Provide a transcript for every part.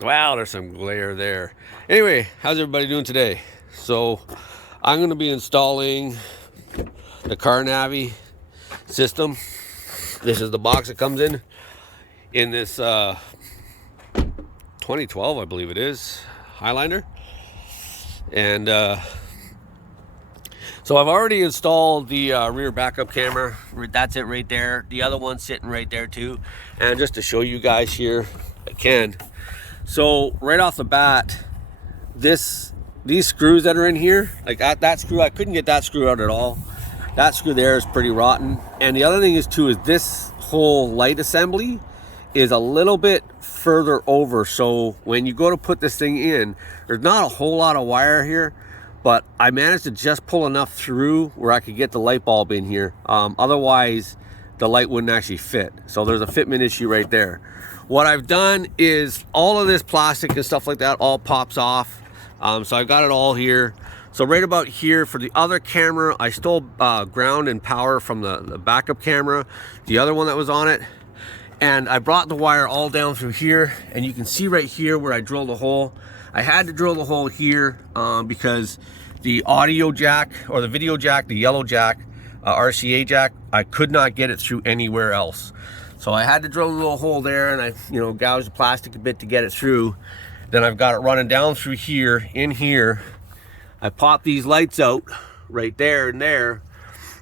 Wow, there's some glare there. Anyway, how's everybody doing today? So I'm going to be installing the CarNavi system. This is the box it comes in this 2012, I believe it is, Highlander. And so I've already installed the rear backup camera. That's it right there. The other one's sitting right there too. And just to show you guys here again. So right off the bat, these screws that are in here, like that screw, I couldn't get that screw out at all. That screw there is pretty rotten. And the other thing is too, is this whole light assembly is a little bit further over. So when you go to put this thing in, there's not a whole lot of wire here, but I managed to just pull enough through where I could get the light bulb in here. Otherwise, the light wouldn't actually fit. So there's a fitment issue right there. What I've done is all of this plastic and stuff like that all pops off. So I've got it all here. So right about here for the other camera, I stole ground and power from the backup camera, the other one that was on it. And I brought the wire all down through here, and you can see right here where I drilled a hole. I had to drill the hole here because the audio jack or the video jack, the yellow jack, RCA jack, I could not get it through anywhere else. So I had to drill a little hole there, and I, gouged the plastic a bit to get it through. Then I've got it running down through here, in here. I popped these lights out right there and there,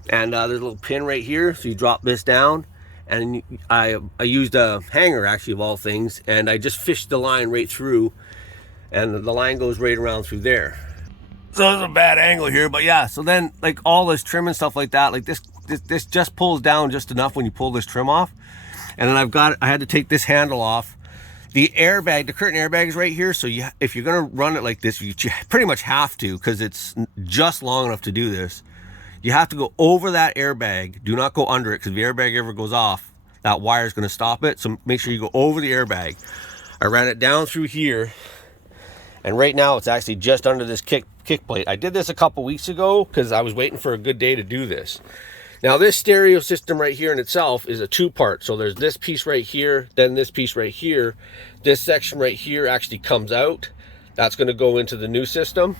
and there's a little pin right here. So you drop this down, and I used a hanger, actually, of all things, and I just fished the line right through, and the line goes right around through there. So there's a bad angle here, but yeah. So then, like all this trim and stuff like that, like this just pulls down just enough when you pull this trim off. And then I had to take this handle off. The airbag, the curtain airbag is right here. So if you're gonna run it like this, you pretty much have to, because it's just long enough to do this. You have to go over that airbag. Do not go under it, because if the airbag ever goes off, that wire is gonna stop it. So make sure you go over the airbag. I ran it down through here, and right now it's actually just under this kick plate. I did this a couple weeks ago because I was waiting for a good day to do this. Now this stereo system right here in itself is a two-part. So there's this piece right here, then this piece right here. This section right here actually comes out. That's going to go into the new system.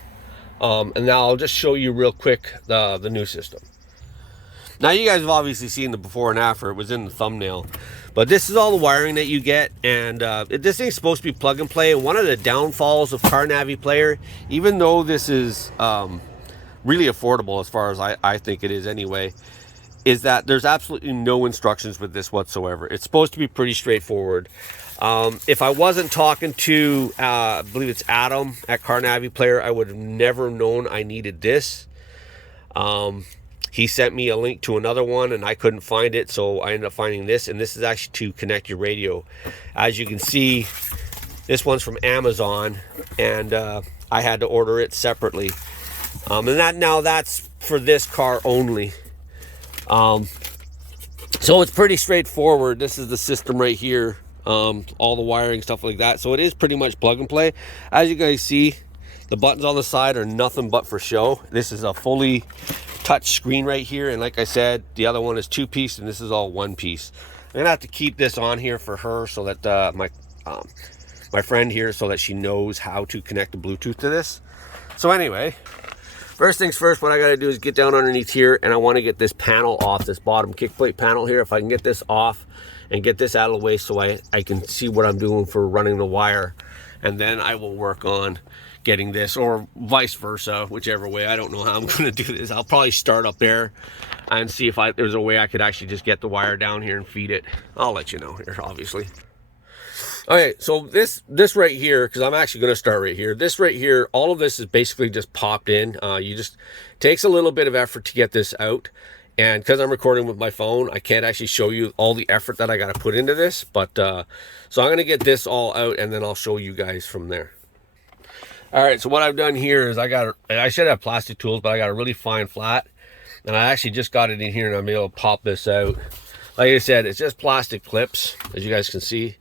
And now I'll just show you real quick the new system. Now you guys have obviously seen the before and after. It was in the thumbnail. But this is all the wiring that you get. And this thing's supposed to be plug and play. And one of the downfalls of CarNavi Player, even though this is really affordable as far as I think it is anyway, is that there's absolutely no instructions with this whatsoever. It's supposed to be pretty straightforward. If I wasn't talking to, I believe it's Adam at CarNavi Player, I would have never known I needed this. He sent me a link to another one, and I couldn't find it, so I ended up finding this, and this is actually to connect your radio. As you can see, this one's from Amazon, and I had to order it separately. And that's for this car only. So it's pretty straightforward. This is the system right here, all the wiring, stuff like that. So it is pretty much plug and play. As you guys see, the buttons on the side are nothing but for show. This is a fully touch screen right here, and like I said, the other one is two-piece, and this is all one piece. I'm gonna have to keep this on here for her so that my friend here, so that she knows how to connect the Bluetooth to this. So anyway, first things first, what I gotta do is get down underneath here, and I wanna get this panel off, this bottom kick plate panel here. If I can get this off and get this out of the way so I can see what I'm doing for running the wire, and then I will work on getting this, or vice versa, whichever way. I don't know how I'm gonna do this. I'll probably start up there and see if there's a way I could actually just get the wire down here and feed it. I'll let you know here, obviously. Okay, so this right here, because I'm actually going to start right here. This right here, all of this is basically just popped in. Takes a little bit of effort to get this out. And because I'm recording with my phone, I can't actually show you all the effort that I got to put into this. But so I'm going to get this all out, and then I'll show you guys from there. All right, so what I've done here is I should have plastic tools, but I got a really fine flat. And I actually just got it in here, and I'm able to pop this out. Like I said, it's just plastic clips, as you guys can see.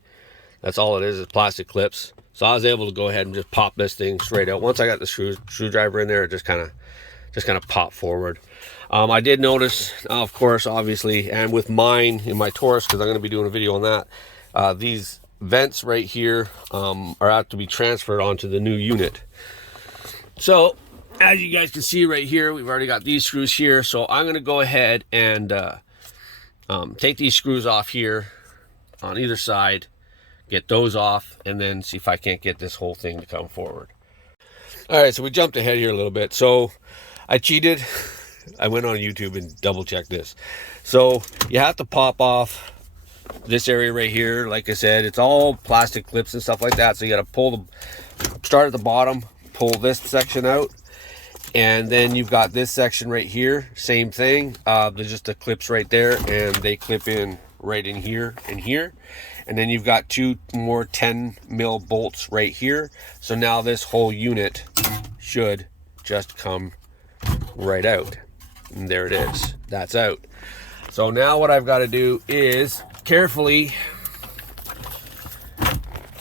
That's all it is plastic clips. So I was able to go ahead and just pop this thing straight out. Once I got the screwdriver in there, it just kind of popped forward. I did notice, of course, obviously, and with mine in my Taurus, because I'm going to be doing a video on that, these vents right here are have to be transferred onto the new unit. So as you guys can see right here, we've already got these screws here. So I'm going to go ahead and take these screws off here on either side, get those off, and then see if I can't get this whole thing to come forward. All right, so we jumped ahead here a little bit. So I cheated. I went on YouTube and double checked this. So you have to pop off this area right here. Like I said, it's all plastic clips and stuff like that. So you got to pull start at the bottom, pull this section out, and then you've got this section right here. Same thing. There's just the clips right there, and they clip in right in here and here. And then you've got 2 more 10 mil bolts right here. So now this whole unit should just come right out. And there it is. That's out. So now what I've got to do is carefully,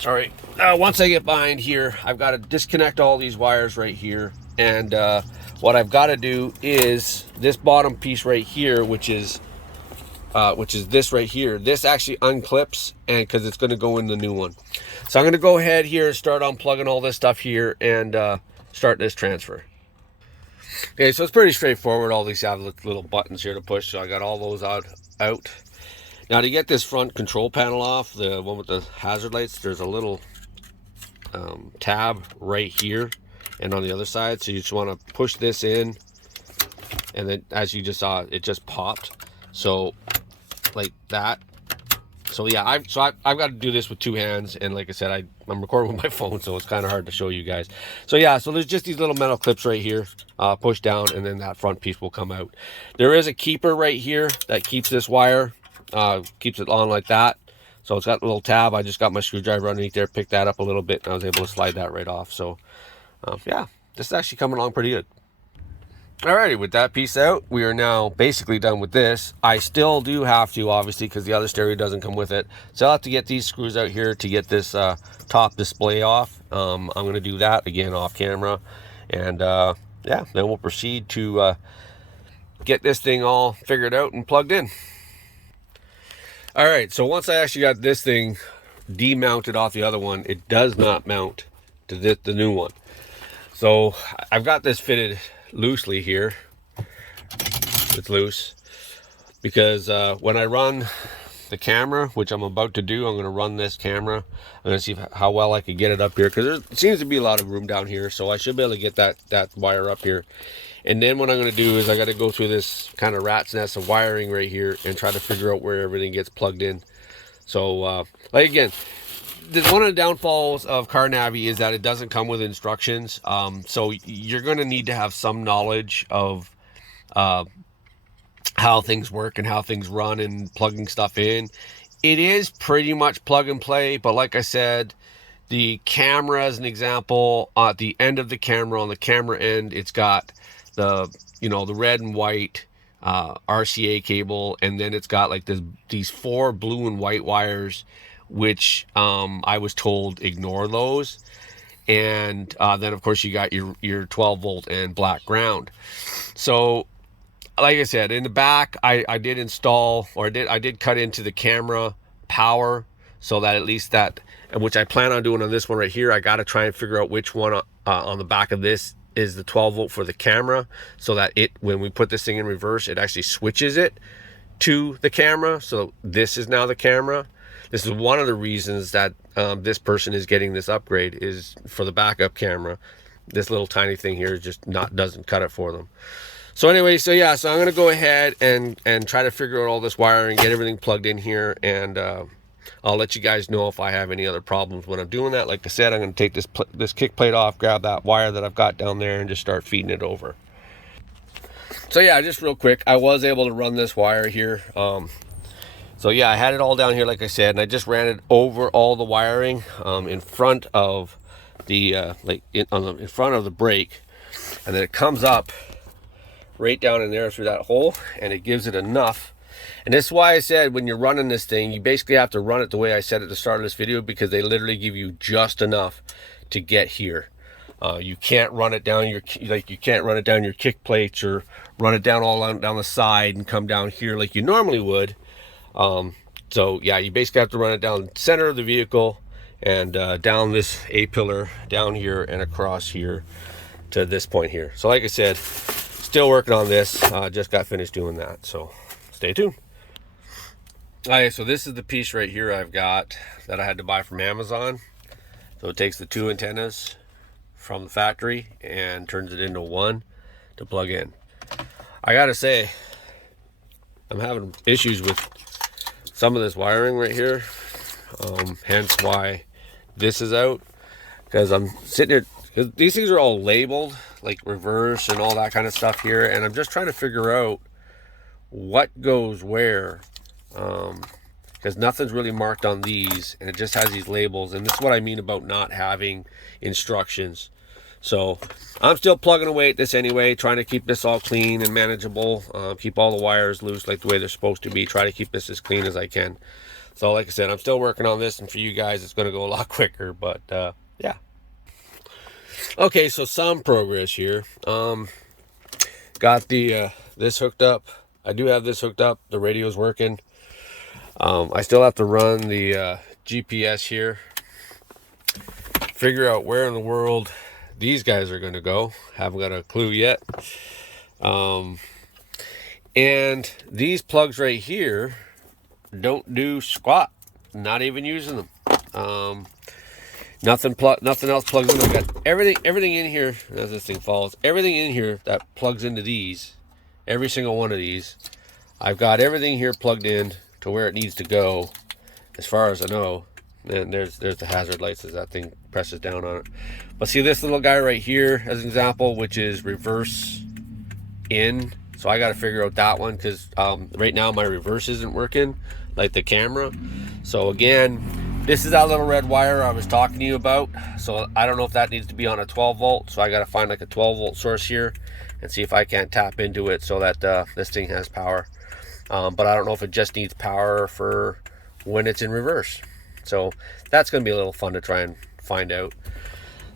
once I get behind here, I've got to disconnect all these wires right here. And what I've got to do is this bottom piece right here, which is this right here, this actually unclips, and because it's going to go in the new one. So I'm going to go ahead here and start unplugging all this stuff here and start this transfer. Okay, so it's pretty straightforward. All these have little buttons here to push, so I got all those out. Now to get this front control panel off, the one with the hazard lights, there's a little tab right here and on the other side. So you just want to push this in, and then as you just saw, it just popped. So like that. So yeah, I've got to do this with 2 hands, and like I said, I'm recording with my phone, so it's kind of hard to show you guys. So yeah, so there's just these little metal clips right here, push down, and then that front piece will come out. There is a keeper right here that keeps this wire, keeps it on like that. So it's got a little tab. I just got my screwdriver underneath there, picked that up a little bit, and I was able to slide that right off. So yeah, this is actually coming along pretty good. Alrighty, with that piece out, we are now basically done with this. I still do have to, obviously, because the other stereo doesn't come with it. So I'll have to get these screws out here to get this top display off. I'm going to do that again off camera. And yeah, then we'll proceed to get this thing all figured out and plugged in. Alright, so once I actually got this thing demounted off the other one, it does not mount to the new one. So I've got this fitted loosely here. It's loose because when I run the camera, which I'm about to do, I'm going to run this camera. I'm going to see how well I can get it up here, because there seems to be a lot of room down here, so I should be able to get that wire up here. And then what I'm going to do is I got to go through this kind of rat's nest of wiring right here and try to figure out where everything gets plugged in. So like again, one of the downfalls of CarNavi is that it doesn't come with instructions. So you're going to need to have some knowledge of how things work and how things run and plugging stuff in. It is pretty much plug and play, but like I said, the camera, as an example, at the end of the camera, on the camera end, it's got the red and white RCA cable, and then it's got like these 4 blue and white wires, which I was told ignore those. And then of course you got your 12 volt and black ground. So like I said, in the back I did install, or I did cut into the camera power, so that at least that, and which I plan on doing on this one right here. I got to try and figure out which one on the back of this is the 12 volt for the camera, so that when we put this thing in reverse, it actually switches it to the camera. So this is now the camera. This is one of the reasons that this person is getting this upgrade, is for the backup camera. This little tiny thing here just doesn't cut it for them. So anyway, so yeah, so I'm going to go ahead and try to figure out all this wiring, get everything plugged in here, and I'll let you guys know if I have any other problems when I'm doing that. Like I said, I'm going to take this kick plate off, grab that wire that I've got down there, and just start feeding it over. So yeah, just real quick, I was able to run this wire here. So yeah, I had it all down here, like I said, and I just ran it over all the wiring in front of the in front of the brake, and then it comes up right down in there through that hole, and it gives it enough. And this is why I said, when you're running this thing, you basically have to run it the way I said at the start of this video, because they literally give you just enough to get here. You can't run it down you can't run it down your kick plates, or run it down all down the side and come down here like you normally would. So yeah, you basically have to run it down the center of the vehicle and down this A-pillar down here and across here to this point here. So like I said, still working on this. Just got finished doing that, so stay tuned. Alright, so this is the piece right here I've got that I had to buy from Amazon. So it takes the 2 antennas from the factory and turns it into one to plug in. I gotta say, I'm having issues with some of this wiring right here, hence why this is out, because I'm sitting here, because these things are all labeled like reverse and all that kind of stuff here, and I'm just trying to figure out what goes where, because nothing's really marked on these, and it just has these labels. And this is what I mean about not having instructions. So I'm still plugging away at this anyway, trying to keep this all clean and manageable, keep all the wires loose like the way they're supposed to be, try to keep this as clean as I can. So like I said, I'm still working on this, and for you guys it's going to go a lot quicker, but yeah. Okay, so some progress here. Got the this hooked up. I do have this hooked up. The radio's working. I still have to run the GPS here, figure out where in the world these guys are going to go. Haven't got a clue yet. And these plugs right here don't do squat. Not even using them. Nothing else plugs in. I've got everything in here, as this thing falls, everything in here that plugs into these, every single one of these, I've got everything here plugged in to where it needs to go, as far as I know. And there's the hazard lights as that thing presses down on it. But see this little guy right here as an example, which is reverse in. So I got to figure out that one, because right now my reverse isn't working like the camera. So again, this is that little red wire I was talking to you about. So I don't know if that needs to be on a 12 volt. So I got to find like a 12 volt source here and see if I can't tap into it so that this thing has power. But I don't know if it just needs power for when it's in reverse. So that's going to be a little fun to try and find out.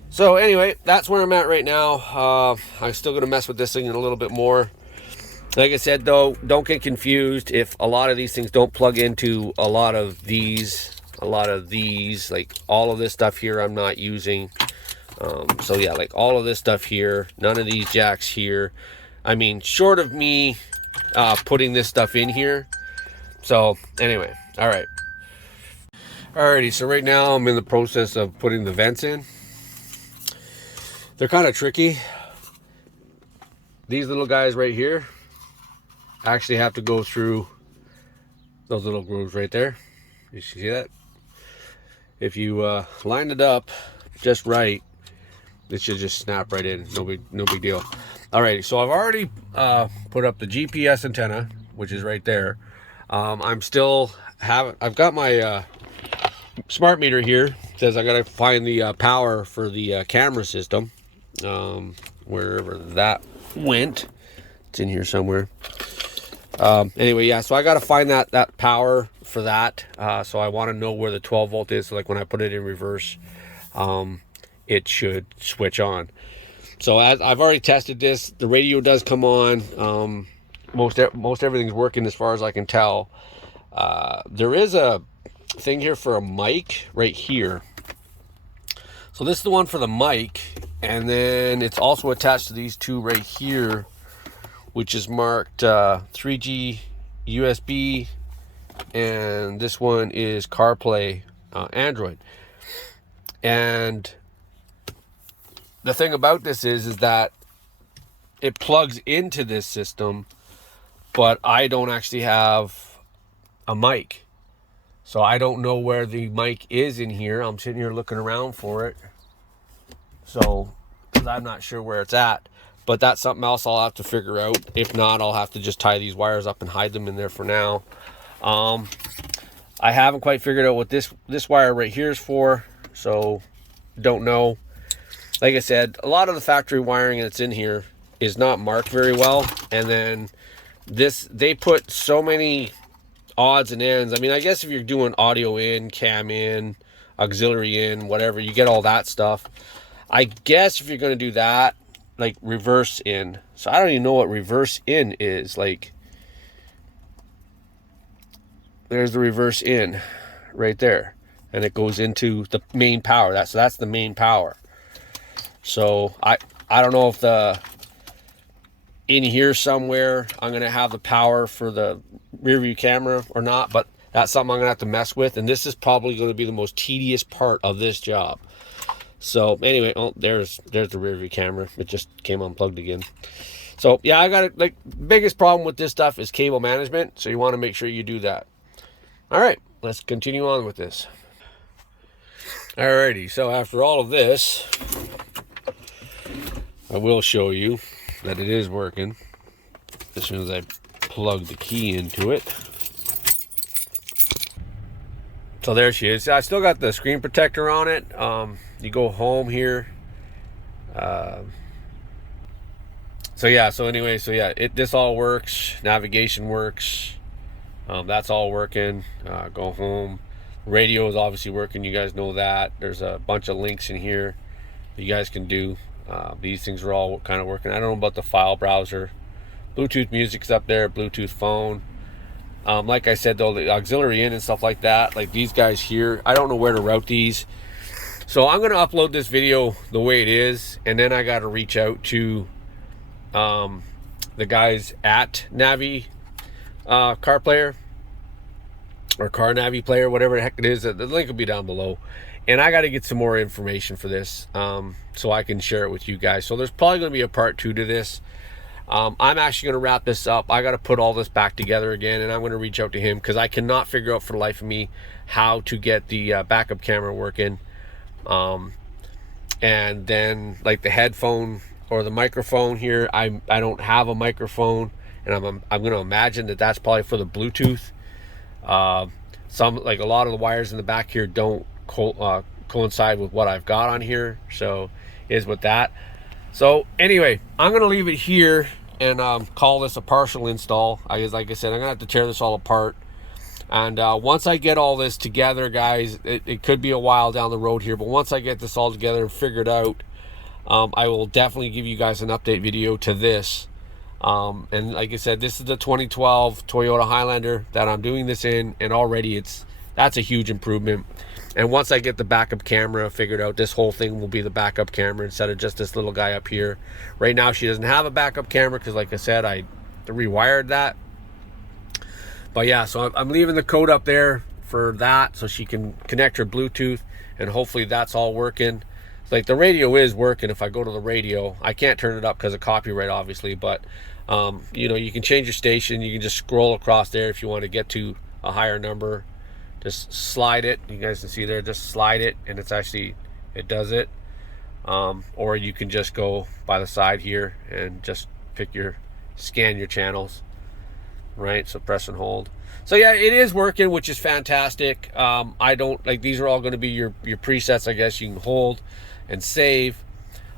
So anyway, that's where I'm at right now. I'm still going to mess with this thing a little bit more. Like I said, though, don't get confused if a lot of these things don't plug into a lot of these, like all of this stuff here I'm not using. So yeah, like all of this stuff here, none of these jacks here. I mean, short of me putting this stuff in here. So anyway, all right. Alrighty, so right now I'm in the process of putting the vents in. They're kind of tricky. These little guys right here actually have to go through those little grooves right there. You see that? If you line it up just right, it should just snap right in. No big deal. Alrighty, so I've already put up the GPS antenna, which is right there. I've got my smart meter here. It says I gotta find the power for the camera system, wherever that went. It's in here somewhere. Anyway, yeah, so I gotta find that power for that. So I want to know where the 12 volt is, so like when I put it in reverse, it should switch on. So as I've already tested this, the radio does come on. Most everything's working as far as I can tell. There is a thing here for a mic right here. So this is the one for the mic, and then it's also attached to these two right here, which is marked 3G USB, and this one is CarPlay Android. And the thing about this is that it plugs into this system, but I don't actually have a mic. So I don't know where the mic is in here. I'm sitting here looking around for it. So, because I'm not sure where it's at. But that's something else I'll have to figure out. If not, I'll have to just tie these wires up and hide them in there for now. I haven't quite figured out what this wire right here is for. So, don't know. Like I said, a lot of the factory wiring that's in here is not marked very well. And then they put so many odds and ends. I mean, I guess if you're doing audio in, cam in, auxiliary in, whatever, you get all that stuff. I guess if you're going to do that, like reverse in. So I don't even know what reverse in is. Like, there's the reverse in right there, and it goes into the main power. That's the main power. So I don't know if the in here somewhere I'm gonna have the power for the rear view camera or not, but that's something I'm gonna have to mess with, and this is probably going to be the most tedious part of this job. So anyway, oh, there's the rear view camera. It just came unplugged again. So yeah, I got it. Like, biggest problem with this stuff is cable management, so you want to make sure you do that. All right, let's continue on with this. Alrighty, so after all of this, I will show you that it is working as soon as I plug the key into it. So there she is. I still got the screen protector on it. You go home here. So yeah, this all works. Navigation works. That's all working. Go home. Radio is obviously working. You guys know that. There's a bunch of links in here that you guys can do. These things are all kind of working. I don't know about the file browser. Bluetooth music's up there. Bluetooth phone. Like I said though, the auxiliary in and stuff like that, like these guys here, I don't know where to route these. So I'm going to upload this video the way it is, and then I got to reach out to the guys at Navi Car Player, or Car Navi Player, whatever the heck it is. The link will be down below. And I got to get some more information for this, so I can share it with you guys. So there's probably going to be a part 2 to this. I'm actually going to wrap this up. I got to put all this back together again, and I'm going to reach out to him because I cannot figure out for the life of me how to get the backup camera working. And then like the headphone or the microphone here, I don't have a microphone, and I'm going to imagine that that's probably for the Bluetooth. Like a lot of the wires in the back here don't coincide with what I've got on here, so is with that. So anyway, I'm going to leave it here and call this a partial install. Like I said, I'm going to have to tear this all apart. And once I get all this together, guys, it could be a while down the road here, but once I get this all together and figured out, I will definitely give you guys an update video to this. And like I said, this is the 2012 Toyota Highlander that I'm doing this in, and already that's a huge improvement. And once I get the backup camera figured out, this whole thing will be the backup camera instead of just this little guy up here. Right now she doesn't have a backup camera because, like I said, I rewired that. But yeah, so I'm leaving the code up there for that so she can connect her Bluetooth, and hopefully that's all working. Like the radio is working. If I go to the radio, I can't turn it up because of copyright, obviously, but you know, you can change your station. You can just scroll across there if you want to get to a higher number. Just slide it. You guys can see there, just slide it, and it does it. Or you can just go by the side here and just scan your channels, right? So press and hold. So yeah, it is working, which is fantastic. I don't like, these are all going to be your presets, I guess. You can hold and save.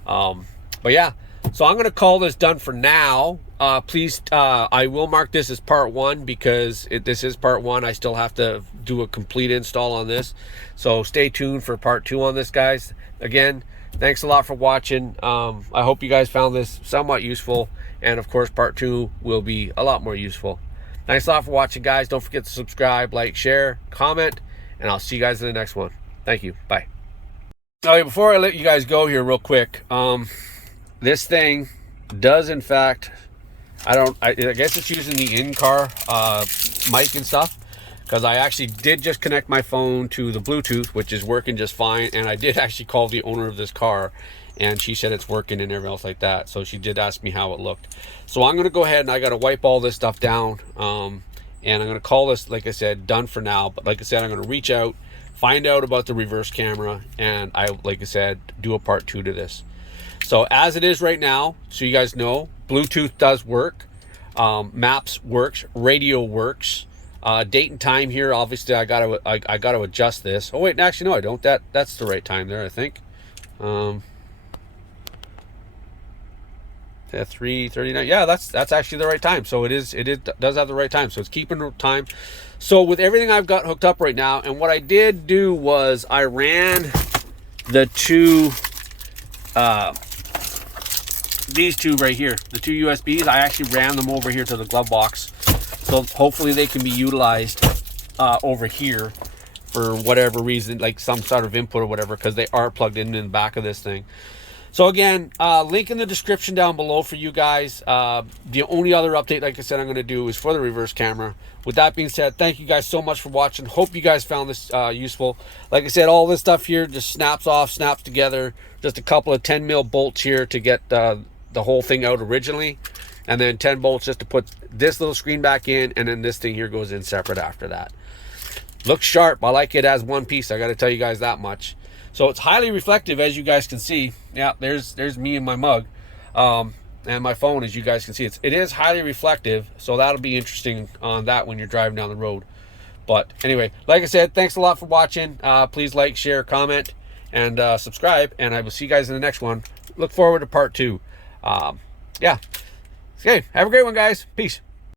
But yeah, so I'm going to call this done for now. Please, I will mark this as part 1 because this is part 1. I still have to do a complete install on this. So stay tuned for part 2 on this, guys. Again, thanks a lot for watching. I hope you guys found this somewhat useful. And of course, part 2 will be a lot more useful. Thanks a lot for watching, guys. Don't forget to subscribe, like, share, comment, and I'll see you guys in the next one. Thank you. Bye. Okay, before I let you guys go here real quick, this thing does in fact, I guess it's using the in-car mic and stuff, because I actually did just connect my phone to the Bluetooth, which is working just fine, and I did actually call the owner of this car, and she said it's working and everything else like that. So she did ask me how it looked. So I'm going to go ahead and I got to wipe all this stuff down, and I'm going to call this, like I said, done for now. But like I said, I'm going to reach out, find out about the reverse camera, and like I said, do a part 2 to this. So as it is right now, so you guys know, Bluetooth does work, maps works, radio works, date and time here. Obviously, I got to adjust this. Oh wait, actually no, I don't. That's the right time there, I think. 3:39. Yeah, that's actually the right time. So it does have the right time. So it's keeping the time. So with everything I've got hooked up right now, and what I did do was I ran the these two right here, the 2 USBs, I actually ran them over here to the glove box. So hopefully they can be utilized over here for whatever reason, like some sort of input or whatever, because they are plugged in the back of this thing. So again, link in the description down below for you guys. The only other update, like I said, I'm going to do is for the reverse camera. With that being said, thank you guys so much for watching. Hope you guys found this useful. Like I said, all this stuff here just snaps off, snaps together. Just a couple of 10 mil bolts here to get the whole thing out originally. And then 10 bolts just to put this little screen back in. And then this thing here goes in separate after that. Looks sharp. I like it as one piece. I got to tell you guys that much. So it's highly reflective, as you guys can see. Yeah, there's me and my mug, and my phone, as you guys can see. It is highly reflective, so that'll be interesting on that when you're driving down the road. But anyway, like I said, thanks a lot for watching. Please like, share, comment, and subscribe. And I will see you guys in the next one. Look forward to part 2. Yeah. Okay, have a great one, guys. Peace.